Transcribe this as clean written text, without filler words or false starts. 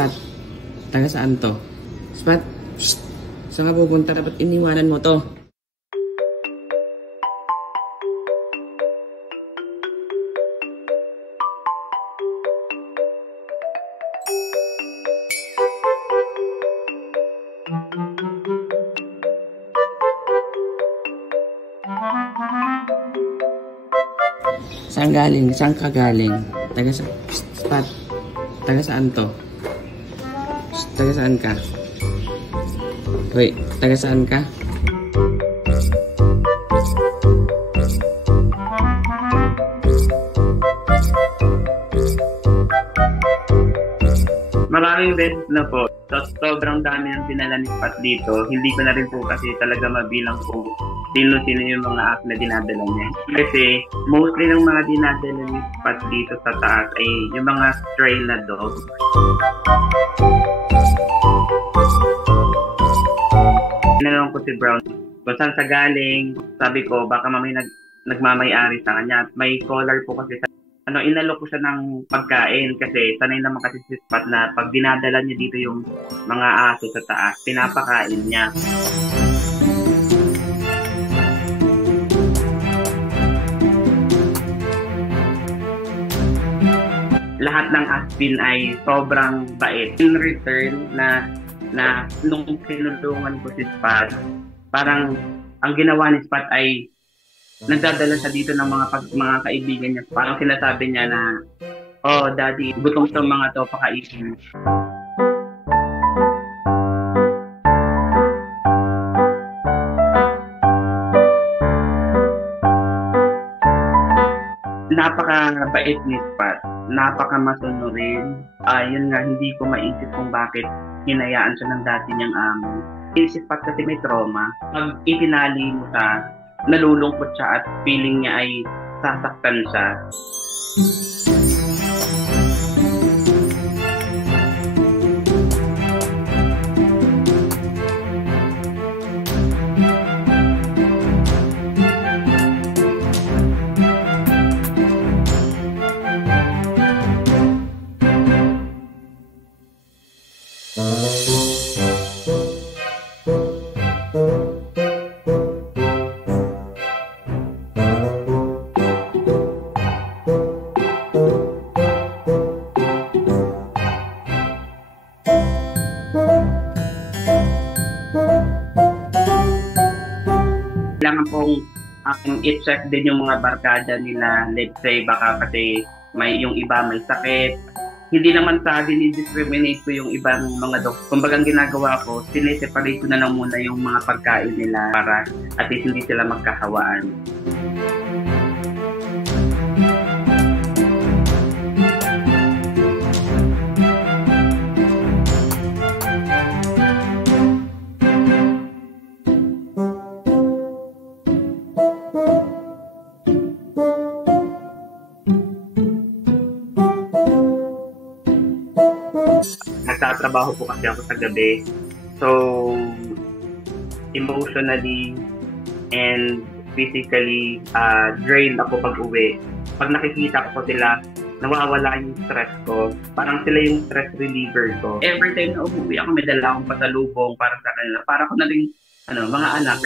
Spot, taga saan to? Spot, shh! Saan ka pupunta? Dapat iniwanan mo to. Saan galing? Saan ka galing? Taga sa... Spot. Taga saan to? Taga saan ka? Hoy, taga saan ka? Maraming beses na po. Sobrang dami ng dinala ni Spot dito. Hindi ko na rin po kasi talaga mabilang po sino-sino yung mga app na dinadala niya. Kasi mostly ng mga dinadala ni Spot dito sa taas ay yung mga stray na dog. Tinanong ko si Brown kung saan sa galing. Sabi ko baka mamay nagmamay-ari sa kanya. May collar po kasi inalok ko siya ng pagkain kasi sanay naman kasi si Spot na pag dinadala niya dito yung mga aso sa taas, pinapakain niya. Lahat ng aspin ay sobrang bait. In return na nung sinulungan ko si Spot, parang ang ginawa ni Spot ay nagdadala siya dito ng mga kaibigan niya. Parang sinasabi niya na, oh, daddy, gutom sa mga to, pakainin. Napaka-bait ni Spot. Napaka-masunurin. Yun nga, hindi ko maisip kung bakit hinayaan siya ng dati niyang amo. Si Spot kasi may trauma. Pag itinali mo siya, nalulungkot siya at feeling niya ay sasaktan siya. Kailangan pong i-check din yung mga barkada nila. Let's say baka kasi yung iba may sakit. Hindi naman sa dinidiscriminate ko yung ibang mga dog. Kumbaga ang ginagawa ko, sineseparate ko na lang muna yung mga pagkain nila para at least hindi sila magkahawaan. Nagtatrabaho po kasi ako sa gabi. So, emotionally and physically drained ako pag uwi. Pag nakikita ko sila, nawawala yung stress ko. Parang sila yung stress reliever ko. Every time na umuwi ako, may dala akong pasalubong para sa kanila. Para ko na rin, mga anak.